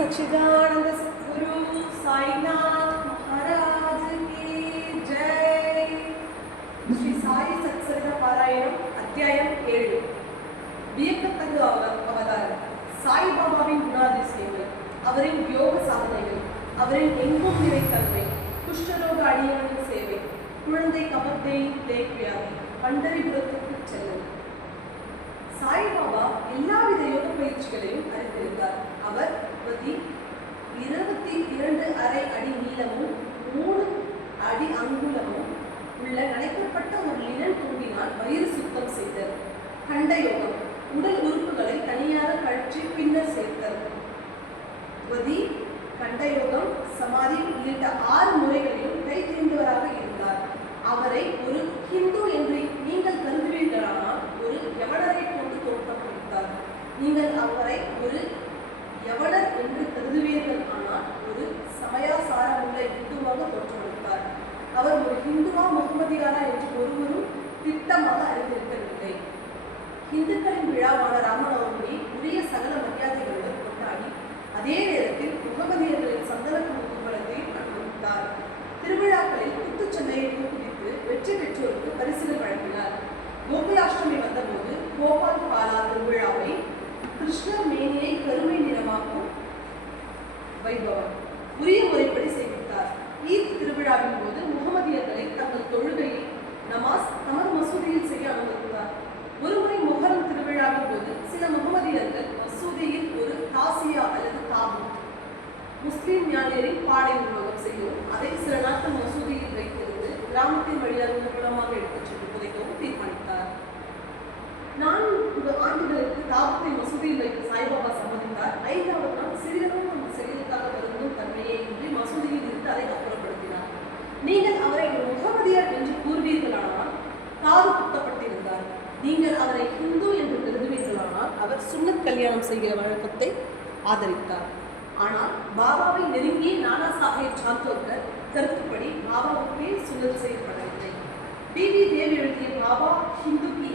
सच्चिदानंद गुरु साईनाथ महाराज की जय ஸ்ரீ சாயி சத்சரித பாராயணம் அத்தியாயம் ஏழு வியக்கத்தகு அவ- அவதாரம் சாய்பாபாவின் குணாதிசயங்கள் அவரின் யோக சாதனைகள் அவரின் எங்கும் நிறை தன்மை குஷ்டரோக அடியவனின் சேவை குழந்தை கபத்தை தேய்வியாதி பண்டரிபுரத்துக்கு செல்லும் சாய்பாபா எல்லாவித யோக பயிற்சிகளையும் அறிந்திருந்தார் அவர் பதி இருபத்தி இரண்டு அரை அடி நீளமும் மூணு அடி அங்குலமும் உள்ள நனைக்கப்பட்ட ஒரு லினன் துண்டினால் வயிறு சுத்தம் செய்தல். கண்ட யோகம் உடல் உறுப்புகளை தனியாக கழற்றி பின்னர் சேர்த்தல். உபதி கண்டயோகம் சமாதி உள்ளிட்ட ஆறு முறைகளிலும் கை தெரிந்தவராக இருந்தார். அவரை ஒரு ஹிந்து என்று நீங்கள் கருதுவீர்களானால் ஒரு யவனரை போட்டு தோற்றம் கொடுத்தார் நீங்கள் அவரை ஒரு எவனர் என்று கருதுவீர்கள் ஆனால் ஒரு சமயாசாரமுள்ள இந்துவாக தோற்றமளித்தார். அவர் ஒரு ஹிந்துவா முகமதியாரா என்று ஒருவரும் திட்டமாக அறிந்திருக்கவில்லை. இந்துக்களின் விழாவான ராமநவமியை உரிய சகல மரியாதைகளுடன் கொண்டாடி அதே நேரத்தில் முகமதியர்களின் சந்தன கும்பலத்தையும் அனுமதித்தார் திருவிழாக்களில் குத்துச்சண்டையை ஊக்குவித்து வெற்றி பெற்றோருக்கு பரிசுகள் வழங்கினார். கோகுலாஷ்டமி வந்தபோது கோபால் பாலா திருவிழாவை கிருஷ்ணர் மேனியை கருமை நிறமாக்கும் வைபவம். உரிய முறைப்படி செய்வித்தார். ஈத் திருவிழாவின் போது முகமதியர்களை தங்கள் தொழுகையை நமாஸ் தமது மசூதியில் செய்ய அனுமதித்தார். ஒருமுறை முகரம் திருவிழாவின் போது சில முகமதியர்கள் மசூதியில் ஒரு தாசியா அல்லது தாபு முஸ்லிம் ஞானியரின் பாடை உருவகம் செய்யும் அதை சில நாட்கள் மசூதியில் வைத்திருந்து கிராமத்தின் வழியாக மூலமாக எடுத்து சென்று புதைக்கவும் தீர்மானித்தார் நான்கு ஆண்டுகளுக்கு தாபத்தை மசூதியில் வைக்க சாய்பாபா சம்மதித்தார் ஐந்தாவது நாள் சிறிதளவு நம் சரீரத்தாக வருந்தும் தன்மையை இன்றி மசூதியில் இருந்து அதை அப்புறப்படுத்தினார் நீங்கள் அவரை ஒரு முகமதியர் என்று கூறுவீர்களானால் காது குத்தப்பட்டிருந்தார் நீங்கள் அவரை ஹிந்து என்று கருதுவீர்களானால் அவர் சுன்னத் கல்யாணம் செய்கிற வழக்கத்தை ஆதரித்தார். ஆனால் பாபாவை நெருங்கிய நானா சாஹேப் சாந்தோர்கர் கருத்துப்படி பாபாவுக்கே சுழல் செய்யப்படவில்லை. பி வி தேவ் எழுதிய பாபா ஹிந்து கி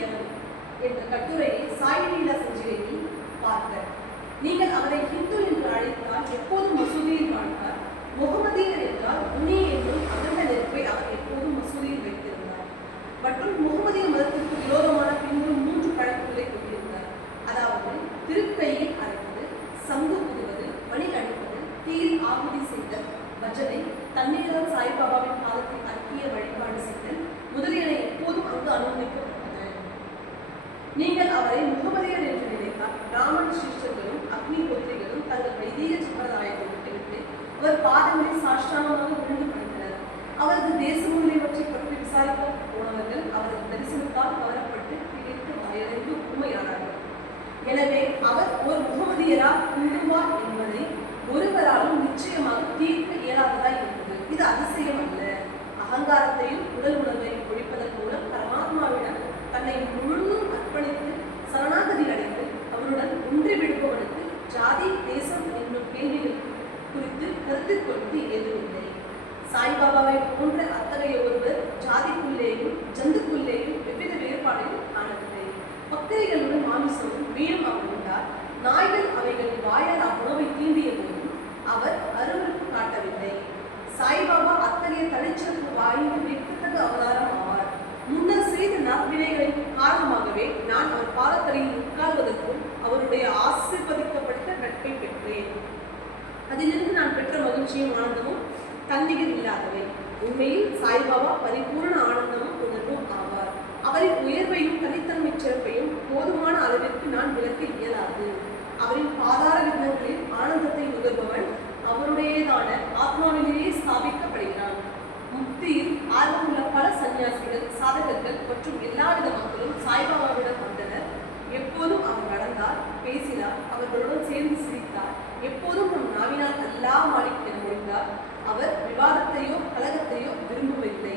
என்ற கட்டுரையை சாய்லீலா சஞ்சிகையில் பார்க்க. நீங்கள் அவரை ஹிந்து என்று அழைத்தால் எப்போதும் மசூதியில் வாழ்ந்தார் முகமதியர் என்றால் உனி என்றும் அகண்ட நெருப்பை அவர் எப்போதும் மசூதியில் வைத்திருந்தார். மற்றும் சங்கு ஊதுவது மணி அடிப்பது தீயில் ஆகுதி செய்தல். பஜனை தண்ணீரால் சாய்பாபாவின் காலத்தில் அக்கிய வழிபாடு செய்தல் முதலியன எப்போதும் அங்கு அனுமதிக்கப்பட்டது. நீங்கள் அவரை முகமதியர் என்று நினைத்தால் பிராமண சிஷ்டர்களும் அக்னி கோத்திரிகளும் தங்கள் வைதீக சம்பிரதாயத்தை விட்டுவிட்டு அவர் பாதங்களை சாஷ்டாங்கமாக விழுந்து பணிந்தனர். அவரது தேசமுறை பற்றி பற்றி விசாரிக்க போனவர்கள் அவரது தரிசனத்தால் கவரப்பட்டு திகைத்து வயடைந்து உண்மையானார்கள். எனவே அவர் ஒரு முகமதியரா இந்துவா என்பதை ஒருவராலும் நிச்சயமாக தீர்க்க இயலாததா இருந்தது இது அதிசயம் அல்ல. அகங்காரத்தையும் உடல் உணர்வையும் ஒழிப்பதன் மூலம் பரமாத்மாவிடம் தன்னை முழுவதும் அர்ப்பணித்து சரணாகதி அடைந்து அவருடன் ஒன்றி விடுபவனுக்கு ஜாதி தேசம் என்னும் கேள்விகள் குறித்து கருத்து கொள்வது ஏதுமில்லை. சாய்பாபாவை போன்ற அத்தகைய ஒருவர் ஜாதிக்குள்ளேயும் ஜந்து எவ்வித வேறுபாடையும் காணவில்லை பக்தர்களுடன் வீரம் அமைந்தார் நாய்கள் அவைகளின் வாயால் உணவை தீண்டிய போதும் அவர் அருவருப்பு காட்டவில்லை. சாய்பாபா அத்தகைய தனிச்சிறப்பு வாய்ந்த வியக்கத்தக்க அவதாரம் ஆவார். முன்னர் செய்த நற்வினைகளின் காரணமாகவே நான் அவர் பாதத்தடியில் உட்கார்வதற்கும் அவருடைய ஆசிர்வதிக்கப்பட்ட நட்பை பெற்றேன். அதிலிருந்து நான் பெற்ற மகிழ்ச்சியும் ஆனந்தமும் தன்னிகர் இல்லாதவை. உண்மையில் சாய்பாபா பரிபூர்ண ஆனந்தமும் உணர்வும் அவரின் உயர்வையும் தனித்தன்மை சிறப்பையும் போதுமான அளவிற்கு நான் விளக்க இயலாது. அவரின் பாதார விதங்களில் ஆனந்தத்தை நுகர்பவன் அவருடையதான ஆத்மாவிலேயே ஸ்தாபிக்கப்படுகிறான். முக்தியில் ஆர்வமுள்ள பல சன்னியாசிகள் சாதகர்கள் மற்றும் எல்லாவித மக்களும் சாய்பாபாவிடம் வந்தனர் எப்போதும் அவர் நடந்தார் பேசினார் அவர்களுடன் சேர்ந்து சிரித்தார் எப்போதும் நம் நாவினால் அல்லா மாலிக் என மொழிந்தார் அவர் விவாதத்தையோ கலகத்தையோ விரும்பவில்லை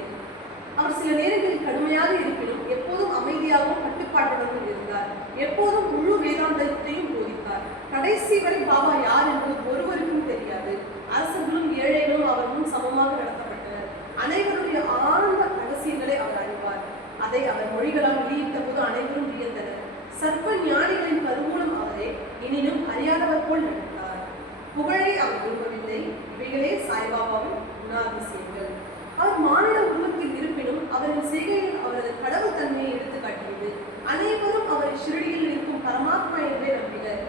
அவர் சில நேரங்களில் கடுமையாக இருப்பினும் எப்போதும் அமைதியாகவும் கட்டுப்பாட்டுடனும் இருந்தார் எப்போதும் முழு வேதாந்தத்தையும் போதித்தார் கடைசி வரை பாபா யார் என்பது ஒருவருக்கும் தெரியாது அரசர்களும் ஏழைகளும் அவர் முன் சமமாக நடத்தப்பட்டனர் அனைவருடைய ஆழ்ந்த ரகசியங்களை அவர் அறிவார் அதை அவர் மொழிகளால் வெளியிட்ட போது அனைவரும் வியந்தனர் சர்வ ஞானிகளின் கருவூலம் அவரே எனினும் அறியாதவர் போல் நடித்தார் புகழை அவர் விரும்பவில்லை. இவைகளே சாய்பாபாவின் குணாதிசயங்கள். அவர் மானிட உருவத்தில் இருப்பினும் அவரின் செய்கையில் அவரது கடவுள் தன்மையை எடுத்து காட்டியது அனைவரும் அவரை ஷிரடியில் இருக்கும் பரமாத்மா என்றே நம்பினர்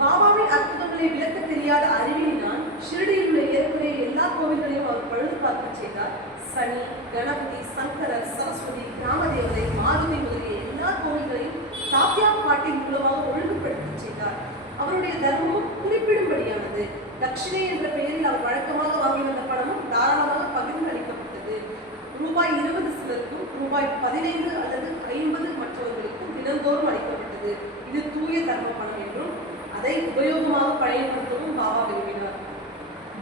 பாபாவின் அற்புதங்களை விளக்க தெரியாத அறிவினால் ஷிரடியில் உள்ள ஏற்புடைய எல்லா கோவில்களையும் அவர் பழுது பார்க்க செய்தார். சனி கணபதி சங்கரர் சரஸ்வதி கிராமதேவதை மாதவி முதலிய எல்லா கோவில்களையும் தாத்தியா பாட்டின் மூலம் ஒழுங்குபடுத்த செய்தார் அவருடைய தர்மமும் குறிப்பிடும்படியானது தட்சிணை என்ற பெயரில் அவர் வழக்கமாக வாங்கி வந்த பணமும் தாராளமாக பகிர்ந்து அளிக்கப்பட்டது. ரூபாய் இருபது சிலருக்கும் ரூபாய் பதினைந்து அல்லது ஐம்பது மற்றவர்களுக்கும் தினந்தோறும் அளிக்கப்பட்டது. இது தூய தர்ம பணம் என்றும் அதை உபயோகமாக பயன்படுத்தவும் பாபா விரும்பினார்.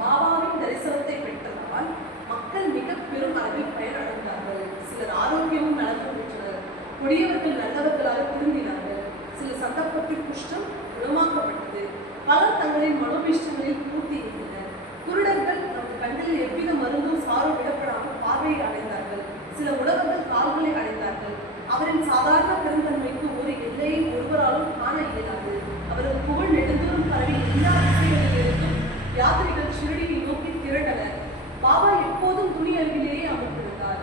பாபாவின் தரிசனத்தை பெற்றதால் மக்கள் மிக பெரும் அளவில் பயனடைந்தார்கள். சிலர் ஆரோக்கியமும் நலமும் பெற்றனர். கொடியவர்கள் நல்லவர்களாக திரும்பினார்கள். சில சந்தர்ப்பத்தில் குஷ்டம் குணமாக்கப்பட்டது. பலர் தங்களின் மனோபிஷ்டங்களில் பூர்த்தி இருந்தனர். குருடர்கள் நமது கண்களில் எவ்வித மருந்தும் சாரும் விடப்படாமல் பார்வையை அடைந்தார்கள். சில உலகங்கள் கால்களை அடைந்தார்கள். அவரின் சாதாரண பெருந்தன்மைக்கு ஒரு எல்லையை ஒருவராலும் காண இயலாது. அவரது புகழ் நெடுந்தோறும் பரவி எல்லா திசைகளிலிருந்தும் யாத்திரிகள் ஷிரடியை நோக்கி திரண்டனர். பாபா எப்போதும் துணி அருகிலேயே அமர்ந்திருந்தார்.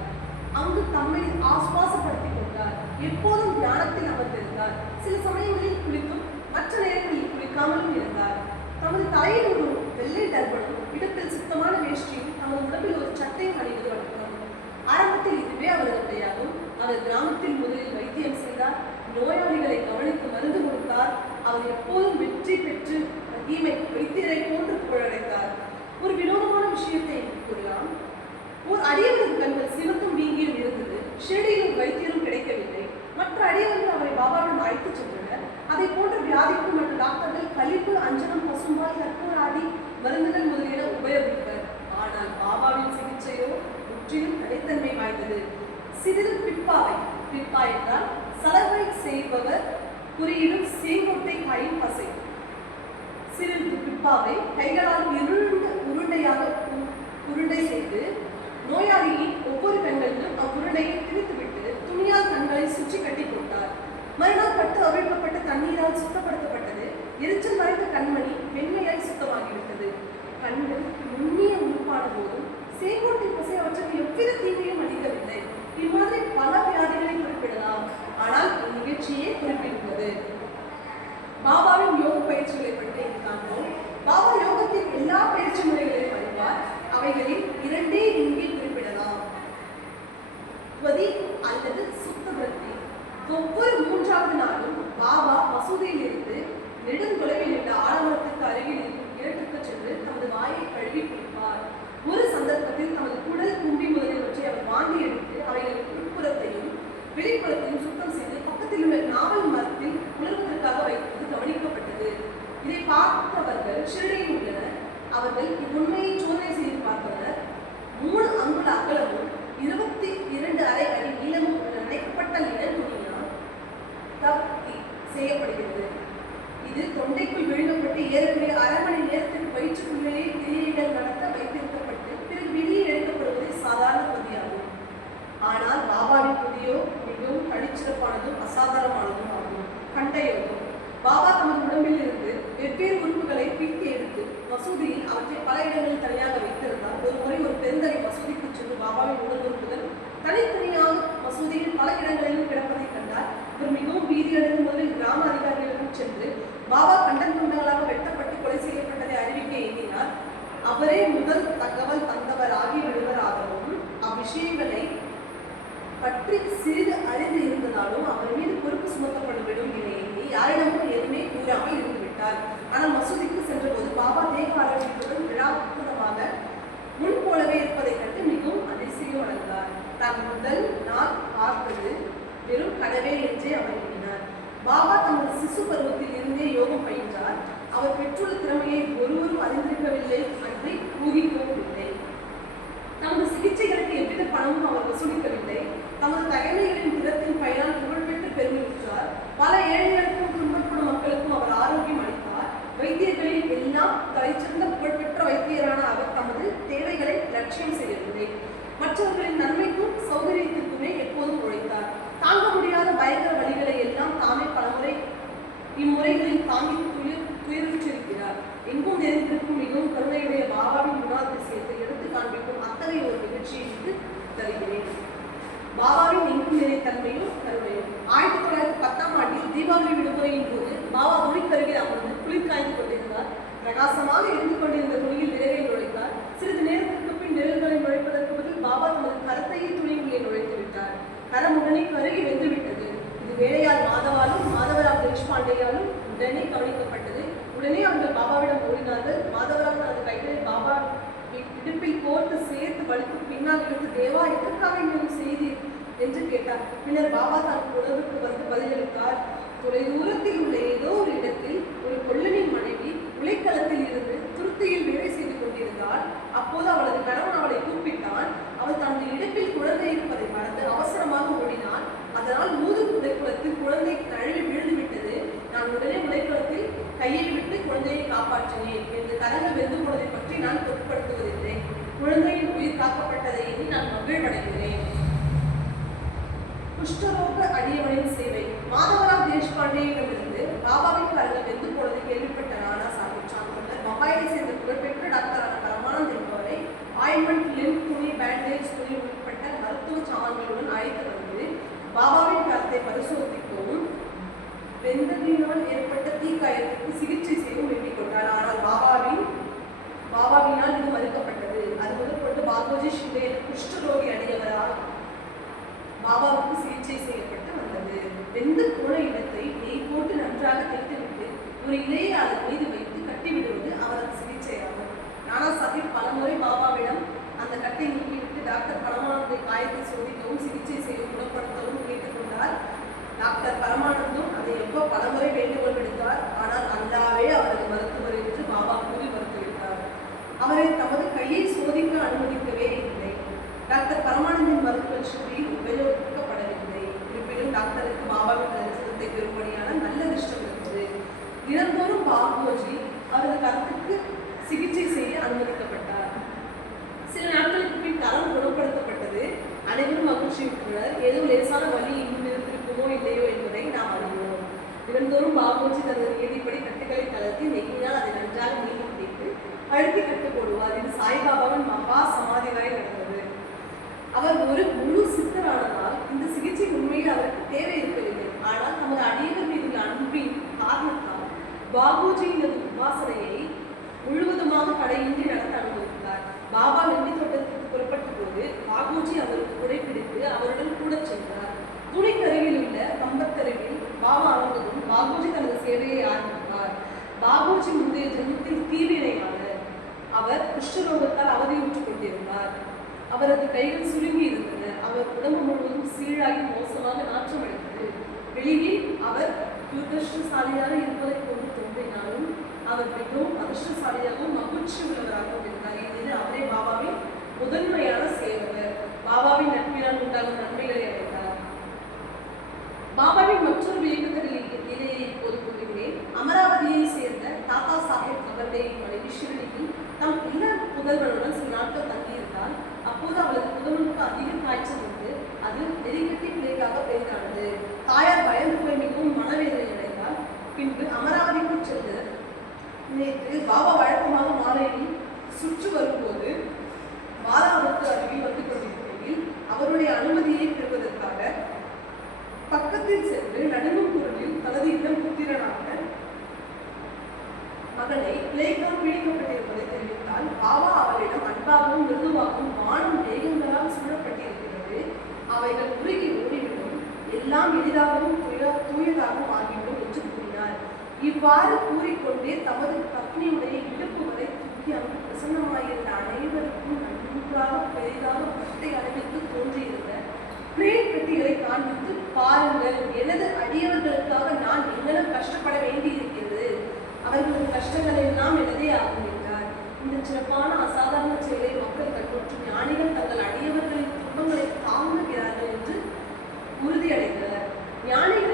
அங்கு தம்மை ஆஸ்வாசப்படுத்திக் கொண்டார். எப்போதும் தியானத்தில் அமர்ந்திருந்தார். சில சமயங்களில் குளித்தும் மற்ற நேரங்களில் கமலும் இருந்தார் தமது தலையில் ஒரு வெள்ளை தர்ப்பணம் இடுப்பில் சுத்தமான வேஷ்டியும் தமது உடம்பில் ஒரு சட்டையும் அணிவது வழக்கம் ஆரம்பத்தில் இதுவே அவரது உடையாகும் அவர் கிராமத்தில் முதலில் வைத்தியம் செய்தார் நோயாளிகளை கவனித்து மருந்து கொடுத்தார் அவர் எப்போதும் வெற்றி பெற்று மகிமை வைத்தியரை போன்று புகழடைந்தார் ஒரு வினோதமான விஷயத்தை இங்கு கூறலாம் ஒரு அடியவரது கண்கள் சிவத்தும் வீங்கியும் இருந்தது ஷிரடியில் வைத்தியரும் கிடைக்கவில்லை மற்ற அடியவர்கள் அவரை பாபாவிடம் அழைத்துச் சென்றனர் அதை போன்ற வியாதிக்கு மற்ற டாக்டர்கள் கழிப்பு அஞ்சனம் பசும்பால் கற்பூர ஆதி மருந்துகள் முதலியன உபயோகிப்பர் ஆனால் பாபாவின் சிகிச்சையோ முற்றிலும் வாய்ந்தது. சிறிது பிப்பாவை பிப்பா என்றால் சலவை செய்பவர் குறியிடும் சேங்கொட்டை காயின் பசை. சிறிது பிப்பாவை கைகளால் இருண்டு உருண்டையாக உருண்டை செய்து நோயாளியின் ஒவ்வொரு கண்களிலும் அவ்வுருண்டையை திரித்துவிட்டு துணியால் கண்களை சுற்றி கட்டி போட்டார். மறுநாள் பட்டு அவிழ்க்கப்பட்ட தண்ணீரால் சுத்தப்படுத்தப்பட்டது. எரிச்சல் மறைந்த கண்மணி வெண்மையாய் சுத்தமாகிவிட்டது. கண்கள் நுண்ணிய உருப்பான போதும் சேங்கோட்டை பசை அவற்றுக்கு எவ்வித தீமையும் அளிக்கவில்லை. இம்மாதிரி பல வியாதிகளை குறிப்பிடலாம். ஆனால் நிகழ்ச்சியே குறிப்பிடுகிறது. பாபாவின் யோக பயிற்சிகளை பற்றி இங்கு காண்போம் பாபா யோகத்தின் எல்லா பயிற்சி முறைகளையும் அறிவார் அவைகளில் இரண்டே இங்கே குறிப்பிடலாம் துவதி அல்லது சுத்த விருத்தி ஒவ்வொரு மூன்றாவது நாளும் பாபா மசூதியில் இருந்து நெடுந்தொலைவில் உள்ள ஆலமரத்துக்கு அருகில் இருக்கும் கிணற்றுக்கு சென்று தமது வாயை கழுவி குடிப்பார் ஒரு சந்தர்ப்பத்தில் தமது குடல் கும்பி முதலியவற்றை அவர் வாங்கி எடுத்து அவைகளின் உட்புறத்தையும் வெளிப்புறத்தையும் சுத்தம் செய்து பக்கத்தில் உள்ள நாவல் மரத்தில் உலர்வதற்காக வைப்பது கவனிக்கப்பட்டது. இதை பார்த்தவர்கள் ஷிரடியில் உள்ளனர். அவர்கள் இவ்வுண்மையை சோதனை செய்து பார்த்தனர். மூணு அங்குல அகலமும் இருபத்தி இரண்டு அரை அடி நீளமும் உள்ள நினைக்கப்பட்ட லினன் துணியால் தப்தி செய்யப்படுகிறது. இது தொண்டைக்குள் விழுங்கப்பட்டு ஏற்கனவே அரை மணி நேரத்திற்கு வயிற்றுக்குள்ளேயே கிரியைகள் நடத்த வைத்திருக்கப்பட்டு பிறகு வெளியே எடுக்கப்படுவதே சாதாரண பகுதியாகும். ஆனால் பாபாவின் புதியோ அசாதாரணமானதும் ஆகும். கண்டயோகம் பாபா தமது உடம்பில் இருந்து வெவ்வேறு உறுப்புகளை பிரித்து எடுத்து மசூதியில் அவற்றை பல இடங்களில் தனியாக வைத்திருந்தார் ஒரு முறை ஒரு பெருந்தகை மசூதிக்கு சென்று பாபாவின் உடல் உறுப்புகள் தனித்தனியாக மசூதியில் பல இடங்களிலும் கிடப்பதை கண்டார் இவர் மிகவும் பீதியடைந்து முதலில் கிராம அதிகாரிகளிடம் சென்று பாபா கண்டன் துண்டங்களாக வெட்டப்பட்டு கொலை செய்யப்பட்டதை அறிவிக்க எண்ணினார் அவரே முதல் தகவல் தந்தவராகி விடுவராகவும் அவ்விஷயங்களை பற்றி சிறிது அறிந்து இருந்ததாலும் அவர் மீது பொறுப்பு சுமத்தப்பட்டுவிடும் என எண்ணி யாரிடமும் எதுவுமே கூறாமல் இருந்து விட்டார் ஆனால் மசூதிக்கு சென்றபோது பாபா தேவ ஆரோக்கியத்துடன் விழாத்மகமாக முன் போலவே இருப்பதைக் கண்டு மிகவும் அதிசயம் அடைந்தார் தான் முதல் நாள் பார்த்தது வெறும் கனவே என்றே அவர் எண்ணினார் பாபா தமது சிசு பருவத்தில் இருந்தே யோகம் பயின்றார் அவர் பெற்றுள்ள திறமையை ஒருவரும் அறிந்திருக்கவில்லை அன்றி ஊகிக்கவும் இல்லை தமது சிகிச்சைகளுக்கு எவ்வித பணமும் அவர் வசூலிக்கவில்லை தமது தகைமைகளின் திறத்தின் பயனால் புகழ்பெற்று பெருமையுற்றார் பல ஏழைகளுக்கும் துன்பப்படும் மக்களுக்கும் அவர் ஆரோக்கியம் அளித்தார் வைத்தியர்களில் எல்லாம் தலைச்சிறந்த புகழ்பெற்ற வைத்தியரான அவர் தமது தேவைகளை லட்சியம் செய்யவில்லை மற்றவர்களின் நன்மைக்கும் சௌகரியத்திற்குமே எப்போதும் உழைத்தார். தாங்க முடியாத பயங்கர வழிகளை எல்லாம் தாமே பலமுறை இம்முறைகளில் தாங்கி துயர் துயருற்றிருக்கிறார். எங்கும் நிறைந்திருக்கும் மிகவும் கருணையுடைய பாபாவின் குணாதிசயத்தை எடுத்து காண்பிக்கும் அத்தகைய ஒரு நிகழ்ச்சியை இங்கு தருகிறேன். பாபாவின் எங்கும் நிலைத்தன்மையும் தன்மையும் கருணையும். ஆயிரத்தி தொள்ளாயிரத்தி பத்தாம் ஆண்டில் தீபாவளி விடுமுறையின் போது பாபா துணிக்கருகில் அமர்ந்து குளிர் காய்ந்து கொண்டிருந்தார். பிரகாசமாக இருந்து கொண்டிருந்த துணியில் நிழலை நுழைத்தார் சிறிது நேரத்திற்கு பின் நிழல்களை நுழைப்பதற்கு பதில் பாபா தமது கரத்தையே துணியிலே நுழைத்து விட்டார் கரம் உடனே கருகி இது வேலையால் மாதவாலும் மாதவராவ் தேஷ்பாண்டேயாலும் உடனே கவனிக்கப்பட்டது. உடனே அவர்கள் பாபாவிடம் ஓடினார்கள் மாதவராவ் தனது கைகளை பாபா இடுப்பில் கோர்த்து சேர்த்து வலித்து பின்னால் இழுத்து தேவா எதற்காக இன்னும் செய்தி என்று கேட்டார். பின்னர் பாபா தான் உணவுக்கு வந்து பதிலளித்தார் தொலை தூரத்தில் உள்ள ஏதோ ஒரு இடத்தில் ஒரு கொள்ளனின் மனைவி உலைக்களத்தில் இருந்து துருத்தியில் வேலை செய்து கொண்டிருந்தால் அப்போது அவளது கணவன் அவளை கூப்பிட்டான். அவள் தனது இடுப்பில் குழந்தை இருப்பதை மறந்து அவசரமாக ஓடினார் அதனால் மூது உடைக்குளத்தில் குழந்தை தழுவி விழுந்து விட்டது நான் உடனே உடைக்குளத்தில் கையை விட்டு குழந்தையை காப்பாற்றினேன் என்று கரங்கள் வெந்து போனதை பற்றி நான் பொருட்படுத்துவதில்லை. குழந்தையின் உயிர் காக்கப்பட்டதை எண்ணி நான் மகிழ்வடைகிறேன். குஷ்டரோக அடியவனின் சேவை. மாதவராவ் தேஷ்பாண்டேயிடமிருந்து பாபாவின் கால்கள் வெந்து போனதை கேள்விப்பட்ட நானா சாஹிப் சாந்தர் மொபைலை சேர்ந்த புகழ்பெற்ற டாக்டரான பரமானந்த் என்பவரை ஆயின்மெண்ட் லிம் துணி பேண்டேஜ் துணி உட்பட்ட மருத்துவ சாமான்களுடன் அழைத்து பாபாவின் கருத்தை பரிசோதிக்கவும் வெந்த ஏற்பட்ட தீக்காயத்திற்கு சிகிச்சை செய்யவும் வேண்டிக் கொண்டார் ஆனால் பாபாவின் பாபாவினால் இது மறுக்கப்பட்டது அது முதற்கொண்டு பாபோஜி ஷிண்டே என்ற குஷ்டரோகி அடையவரால் பாபாவுக்கு சிகிச்சை செய்யப்பட்டு வந்தது வெந்து போன இடத்தை நெய் போட்டு நன்றாக தேய்த்துவிட்டு ஒரு இலையை அதன் மீது வைத்து கட்டிவிடுவது அவரது சிகிச்சையாகும் நானா சாஹிப் பலமுறை பாபாவிடம் அந்த கட்டை நீக்கிவிட்டு டாக்டர் பரமானந்தை காயத்தை சோதிக்கவும் சிகிச்சை செய்ய குணப்படுத்தவும் கேட்டுக்கொண்டார் டாக்டர் பரமானந்தும் அதை எப்போ பலமுறை வேண்டுகோள் விடுத்தார் ஆனால் அல்லாவே அவரது மருத்துவர் என்று பாபா கூறி மறுத்துவிட்டார் அவரை தமது கையை சோதிக்க அனுமதிக்கவே இல்லை. டாக்டர் பரமானந்தின் மருத்துவ ஸ்ருதியில் உபயோகிக்கப்படவில்லை. இருப்பினும் டாக்டருக்கு பாபாவின் தரிசனத்தை பெறும்படியான நல்ல அதிர்ஷ்டம் இருந்தது. தினந்தோறும் பாபோஜி அவரது கருத்துக்கு சிகிச்சை செய்ய அனுமதிக்கப்பட்டார். சில நாட்களுக்கு பின் தரம் குணப்படுத்தப்பட்டது. அனைவரும் மகிழ்ச்சியுற்றனர் ஏதோ லேசான வழி இன்னும் இருந்திருக்குமோ இல்லையோ என்பதை நாம் அறிவோம். தினந்தோறும் பாபோஜி தனது நியதிப்படி கட்டுகளை தளர்த்தி நெய்யினால் அதை நன்றாக நீட்டி பிடித்து அழுத்தி கட்டு போடுவார் இது சாய்பாபாவின் மகா சமாதி வரை நடந்தது. அவர் ஒரு முழு சித்தரானதால் இந்த சிகிச்சை உண்மையில் அவருக்கு தேவை இருக்கவில்லை. ஆனால் தமது அனைவர் மீது அன்பின் காரணத்தால் பாபுஜியினது உபாசனையை முழுவதுமாக தடையின்றி நடத்த அனுமதித்தார். பாபா நெல்லி தோட்டத்திற்கு புறப்பட்ட போது பாபுஜி அவருக்கு உடைப்பிடித்து அவருடன் கூட சென்றார். துணிக்கருகில் உள்ள கம்பத்தருவில் பாபா அமர்ந்ததும் பாபுஜி தனது சேவையை ஆரம்பித்தார். பாபுஜி முந்தைய ஜென்மத்தில் தீவினையாளர் அவர் குஷ்டரோகத்தால் அவதியுற்றுக் கொண்டிருந்தார் அவரது கைகள் சுருங்கி இருந்தன. அவர் உடம்பு முழுவதும் சீழாகி மோசமாக நாற்றம் அடைந்தது வெளியில் அவர் துரதிருஷ்டசாலியாக இருப்பதை போன்று தோன்றினாலும் அவர் மிகவும் அதிர்ஷ்டசாலியாகவும் மகிழ்ச்சி உள்ளவராகவும் இருந்தார். இது அவரே பாபாவின் முதன்மையான சேவகர். பாபாவின் நட்பினால் உண்டாகும் நன்மைகளை அடைந்தார் பாபாவின் மற்றொரு வியக்கத்தக்க இவ்வாறு கூறிக்கொண்டே தமது பத்னியுடைய இடுப்பு வரை தூக்கி அங்கு பிரசன்னமாயிருந்த அனைவருக்கும் நன்றாக பெரிதாக பட்டை அளவிற்கு தோன்றியிருந்த பிரேம் பெட்டிகளை காண்பித்து பாருங்கள் எனது அடியவர்களுக்காக நான் என்னென்ன கஷ்டப்பட வேண்டியிருக்கிறது? அவர்களின் கஷ்டங்கள் எல்லாம் எனதே ஆகும் என்றார். இந்த சிறப்பான அசாதாரண செயலை மக்கள் கண்ணுற்று ஞானிகள் தங்கள் அடியவர்களின் துன்பங்களை தாங்குகிறார்கள் என்று உறுதியடைந்தனர். ஞானிகள்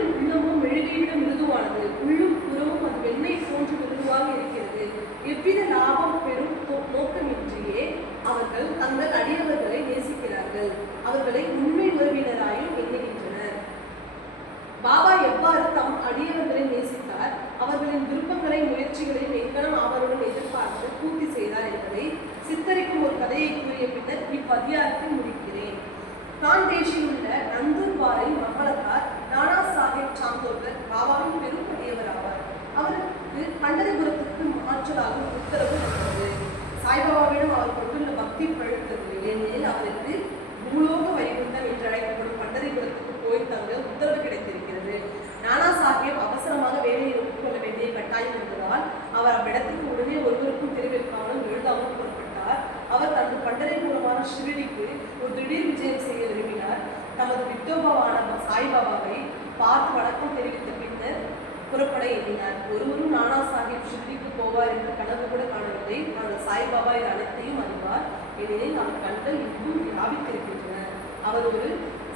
எவ்வித லாபம் பெறும் நோக்கமின்றியே அவர்கள் தங்கள் அடியவர்களை நேசிக்கிறார்கள். அவர்களை உண்மை உறவினராயும் எண்ணுகின்றனர் பாபா எவ்வாறு தம் அடியவர்களை நேசித்தார் அவர்களின் விருப்பங்களை முயற்சிகளையும் எங்கனம் அவருடன் அதிகாரத்தை முடிக்கிறேன் காந்தேஷில் உள்ள நந்தூர்பாரின் மகளத்தார் நானா சாஹேப் சாந்தோர்கர் பாபாவின் பெரும் பெரியவர் ஆவார் அவருக்கு பண்டரிபுரத்துக்கு மாற்றலாகும் உத்தரவு வந்தது சாய்பாபாவிடம் அவர் கொண்டுள்ள பக்தி பழுத்தது ஏனெனில் அவருக்கு பூலோக வைகுண்டம் என்று அழைக்கப்படும் பண்டரிபுரத்துக்கு போய் தங்க உத்தரவு கிடைத்திருக்கிறது. நானா சாஹேப் அவசரமாக வேலையை ஒப்புக்கொள்ள வேண்டிய கட்டாயம் என்பதால் அவர் அவ்விடத்துக்கு உடனே ஒருவருக்கும் தெரிவிக்காமல் எழுதாமல் புறப்பட்டார். அவர் தனது பண்டரை மூலமான ஷிரடிக்கு ஒரு திடீர் விஜயம் செய்ய விரும்பினார். தமது விட்டோபாவான சாய்பாபாவை பார்த்து வணக்கம் தெரிவித்த புறப்பட எண்ணினார். ஒருவரும் நானா சாஹிப் ஷிரடிக்கு போவார் என்ற கனவு கூட காணவில்லை. ஆனால் சாய்பாபா இது அனைத்தையும் அறிவார். ஏனெனில் அவர் கண்கள் இன்னும் வியாபித்திருக்கின்றன. அவர் ஒரு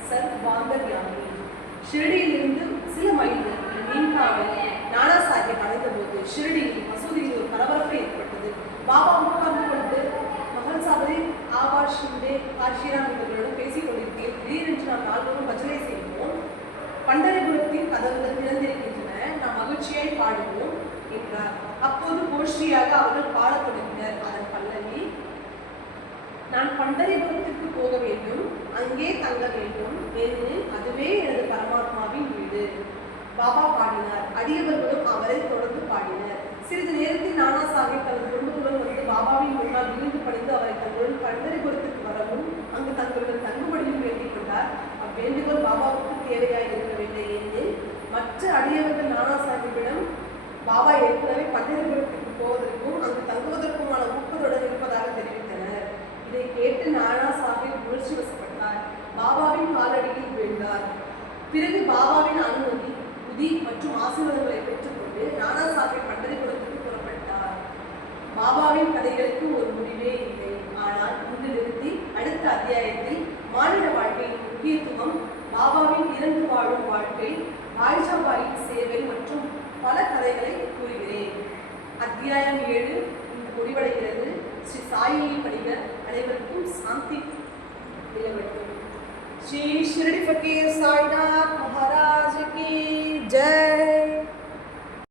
சர்வாந்தர்யாமி யாமி ஷிரடியிலிருந்து சில மைல்கள் மீன்காவில் நானா சாஹிப் அடைந்தபோது ஷிரடியில் மசூதியில் ஒரு பரபரப்பு ஏற்பட்டது. பாபா உட்கார்ந்து கொண்டு மகள் சாபரே ஆவார் ஷிண்டே காஷிராம் இவர்களுடன் பேசிக் கொண்டிருக்கிறேன். திடீரென்று நாம் நால்வரும் பஜனை செய்வோம். பண்டரிபுரத்தின் கதவுகள் திறந்திருக்கின்றன. மகிழ்ச்சியாய் பாடுவோம் என்றார். அப்போது கோஷ்டியாக அவர்கள் பாடத் தொடங்கினர். அதன் பல்லவி நான் பண்டரிபுரத்திற்கு போக வேண்டும். அங்கே தங்க வேண்டும். ஏனெனில் அதுவே எனது பரமாத்மாவின் வீடு. பாபா பாடினார். அடியவர்களும் அவரை தொடர்ந்து பாடினர். சிறிது நேரத்தில் நானா சாஹிப் தனது குடும்பத்துடன் வந்து பாபாவின் முன்னால் விழுந்து பணிந்து அவரை தங்களுடன் பண்டரிபுரத்துக்கு வரவும் அங்கு தங்களுடன் தங்குபடியும் வேண்டிக் கொண்டார். அவ்வேண்டுகோள் பாபாவுக்கு தேவையாய் இருக்கவில்லை. மற்ற அடியவர்கள் நானா சாஹிப்பிடம் பாபா ஏற்கனவே பண்டரிபுரத்துக்கு போவதற்கும் அங்கு தங்குவதற்குமான ஊக்கத்துடன் இருப்பதாக தெரிவித்தனர். இதை கேட்டு நானா சாஹிப் உணர்ச்சி வசப்பட்டார். பாபாவின் காலடியில் விழுந்தார். பிறகு பாபாவின் அன்பு